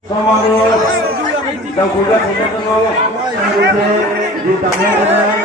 Semangat dan kuda tunggu di tangan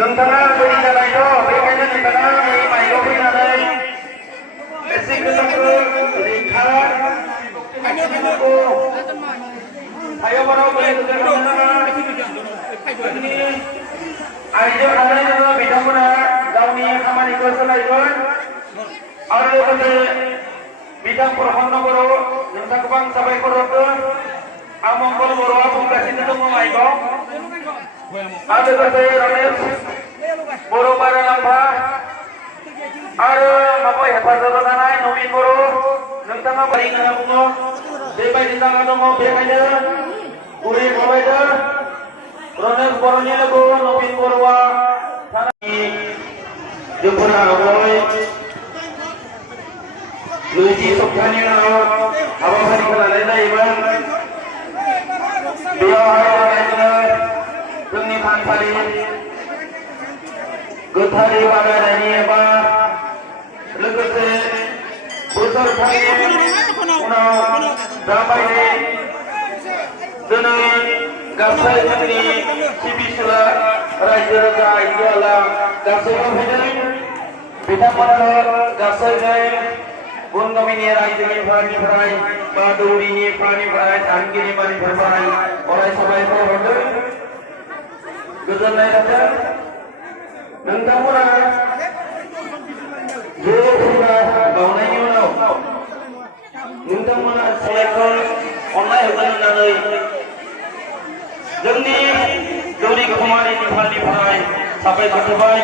नोंथाङा बोरै जानायथ' बेखायनो नोंथाङा नै माइखौ फैनानै एसे गोजांखौ रैखा खाथिनांगौ हायावबाराव बोरै गोजान जोंनि आइजो हानाय जोङो बिथांमोना गावनि खामानिखौ सोलायगोन आरो लोगोसे बिथां प्रफुल्ल बर' नोंथांखौ आं साबायखर हरगोन आं मंगल बर'आ बुंगासिनो दङ माइखौ आरो लोगोसे रमेश बर' बारालाम्फा आरो माबा हेफाजाब जानाय नवीन बर' नोंथाङा बायदि होनना बुङो बेबायदि जाना दङ बेखायनो गुरै खावलायदों रमेश बर'नि लोगो नवीन बर'आ जोंफोर आवगाय 20 सप्ताहनि उनाव हाबाफारिखौ लानाय जायोमोन बेयावहाय जोंनि थानसालि गोथारै बानायनायनि एबा लोगोसे बोसोरथामनि उनाव जाबायदि दिनै गासै जोंनि सिबिसुला रायजो राजा आइजो आला गासैबो फैदों बिथांमोना गासैबो गुन गामिनि रायजोनिफ्राय बा दौरिनिफ्राय थानगिरिमानिफ्राय अराय साबायखर हरदों गोजोननाय थाथों नोंथांमोना जे फुजा बावनायनि उनाव नोंथांमोना साबायखर अननाय होगोन होननानै जोंनि दौरि कुमारी निभानिफ्राय साबायखर थाबाय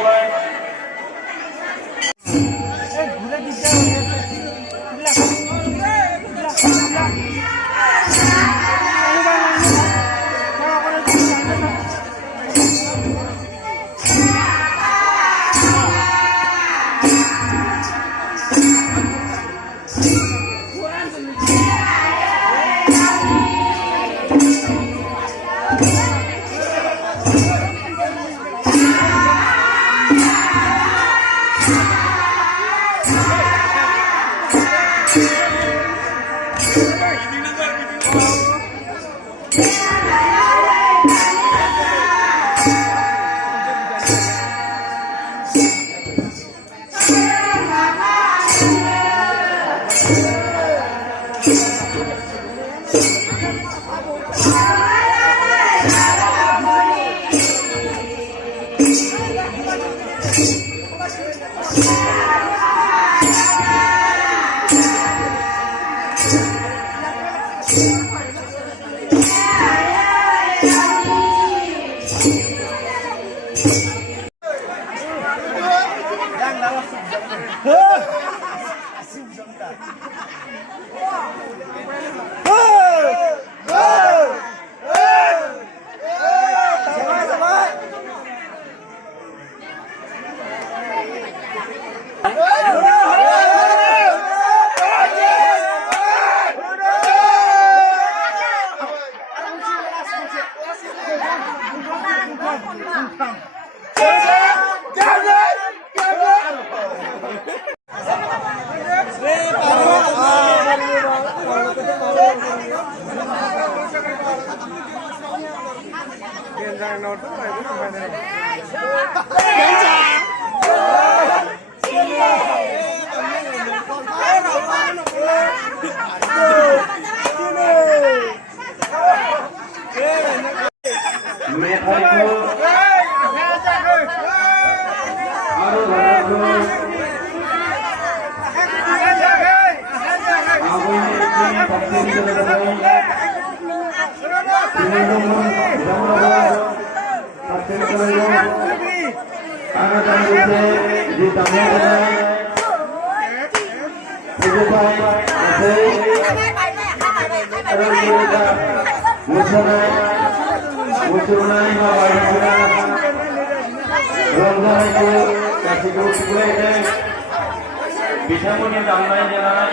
बिथांमोननि दामनाय देनाय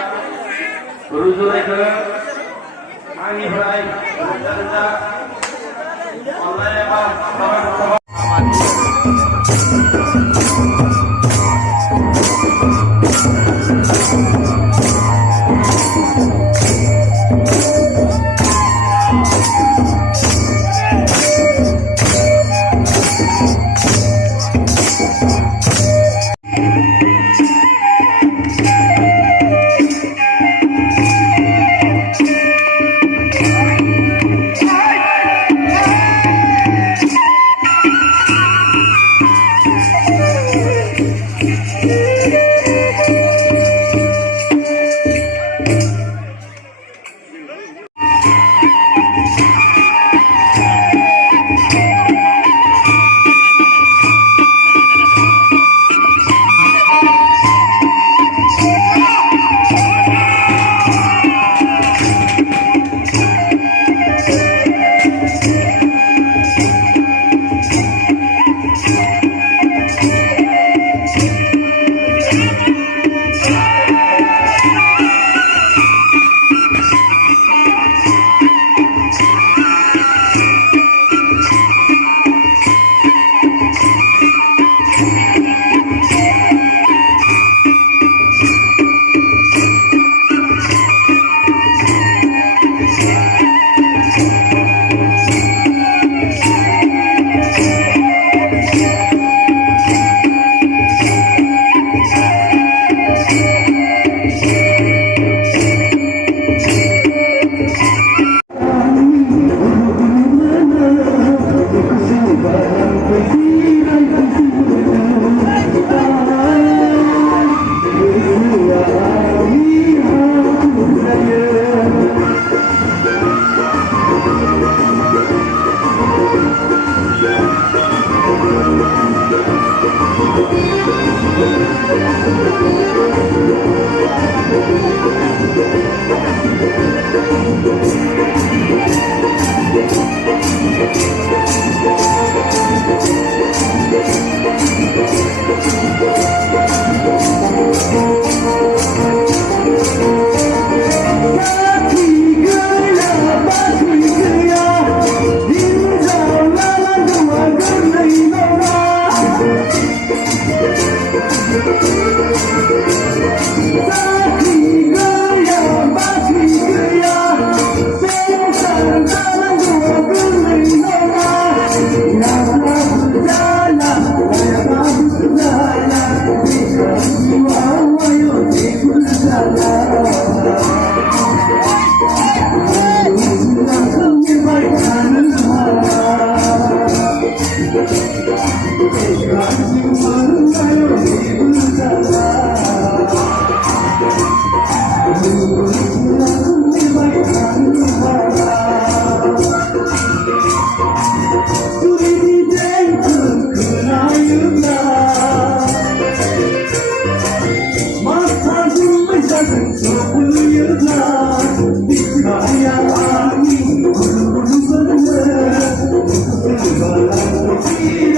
रुजुनायखौ आंनिफ्राय रोजा रोजा अननाय एबा साबायखर Hey! Thank you.